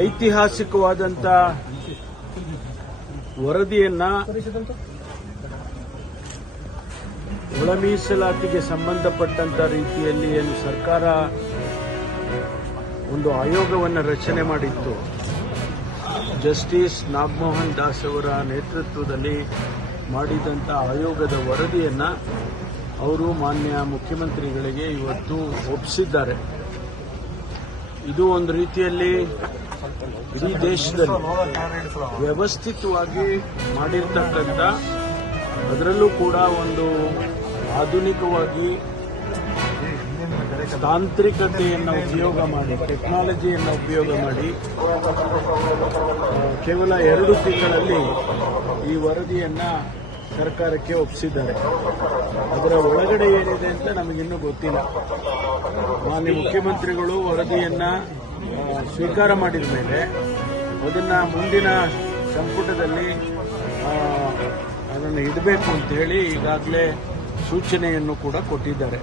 ಐತಿಹಾಸಿಕವಾದಂಥ ವರದಿಯನ್ನ ಒಳ ಮೀಸಲಾತಿಗೆ ಸಂಬಂಧಪಟ್ಟಂತ ರೀತಿಯಲ್ಲಿ ಏನು ಸರ್ಕಾರ ಒಂದು ಆಯೋಗವನ್ನು ರಚನೆ ಮಾಡಿತ್ತು, ಜಸ್ಟಿಸ್ ನಾಗಮೋಹನ್ ದಾಸ್ ಅವರ ನೇತೃತ್ವದಲ್ಲಿ ಮಾಡಿದಂಥ ಆಯೋಗದ ವರದಿಯನ್ನು ಅವರು ಮಾನ್ಯ ಮುಖ್ಯಮಂತ್ರಿಗಳಿಗೆ ಇವತ್ತು ಒಪ್ಪಿಸಿದ್ದಾರೆ. ಇದು ಒಂದು ರೀತಿಯಲ್ಲಿ ಇಡೀ ದೇಶದಲ್ಲಿ ವ್ಯವಸ್ಥಿತವಾಗಿ ಮಾಡಿರ್ತಕ್ಕಂಥ, ಅದರಲ್ಲೂ ಕೂಡ ಒಂದು ಆಧುನಿಕವಾಗಿ ತಾಂತ್ರಿಕತೆಯನ್ನು ಉಪಯೋಗ ಮಾಡಿ, ಟೆಕ್ನಾಲಜಿಯನ್ನು ಉಪಯೋಗ ಮಾಡಿ ಕೇವಲ 2 ತಿಂಗಳಲ್ಲಿ ಈ ವರದಿಯನ್ನು ಸರ್ಕಾರಕ್ಕೆ ಒಪ್ಪಿಸಿದ್ದಾರೆ. ಅದರ ಒಳಗಡೆ ಏನಿದೆ ಅಂತ ನಮಗಿನ್ನೂ ಗೊತ್ತಿಲ್ಲ. ಮಾನ್ಯ ಮುಖ್ಯಮಂತ್ರಿಗಳು ವರದಿಯನ್ನು ಸ್ವೀಕಾರ ಮಾಡಿದ ಮೇಲೆ ಅದನ್ನು ಮುಂದಿನ ಸಂಪುಟದಲ್ಲಿ ಅದನ್ನು ಇಡಬೇಕು ಅಂತ ಹೇಳಿ ಈಗಾಗಲೇ ಸೂಚನೆಯನ್ನು ಕೂಡ ಕೊಟ್ಟಿದ್ದಾರೆ.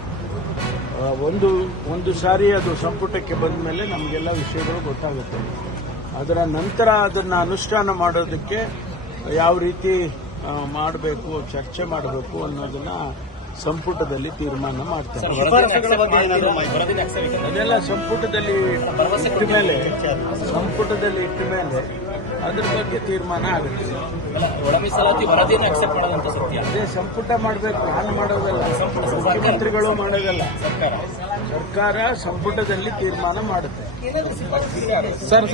ಒಂದು ಸಾರಿ ಅದು ಸಂಪುಟಕ್ಕೆ ಬಂದ ಮೇಲೆ ನಮಗೆಲ್ಲ ವಿಷಯಗಳು ಗೊತ್ತಾಗುತ್ತೆ. ಅದರ ನಂತರ ಅದನ್ನು ಅನುಷ್ಠಾನ ಮಾಡೋದಕ್ಕೆ ಯಾವ ರೀತಿ ಮಾಡಬೇಕು, ಚರ್ಚೆ ಮಾಡಬೇಕು ಅನ್ನೋದನ್ನ ಸಂಪುಟದಲ್ಲಿ ತೀರ್ಮಾನ ಮಾಡ್ತಾರೆ. ಅದೆಲ್ಲ ಸಂಪುಟದಲ್ಲಿ ಇಟ್ಟ ಮೇಲೆ ಅದ್ರ ಬಗ್ಗೆ ತೀರ್ಮಾನ ಆಗುತ್ತೆ. ಅದೇ ಸಂಪುಟ ಮಾಡಬೇಕು, ನಾನು ಮಾಡೋದಲ್ಲ, ಮುಖ್ಯಮಂತ್ರಿಗಳು ಮಾಡೋದಲ್ಲ. ಸರ್ಕಾರ ಸಂಪುಟದಲ್ಲಿ ತೀರ್ಮಾನ ಮಾಡುತ್ತೆ. ಸರ್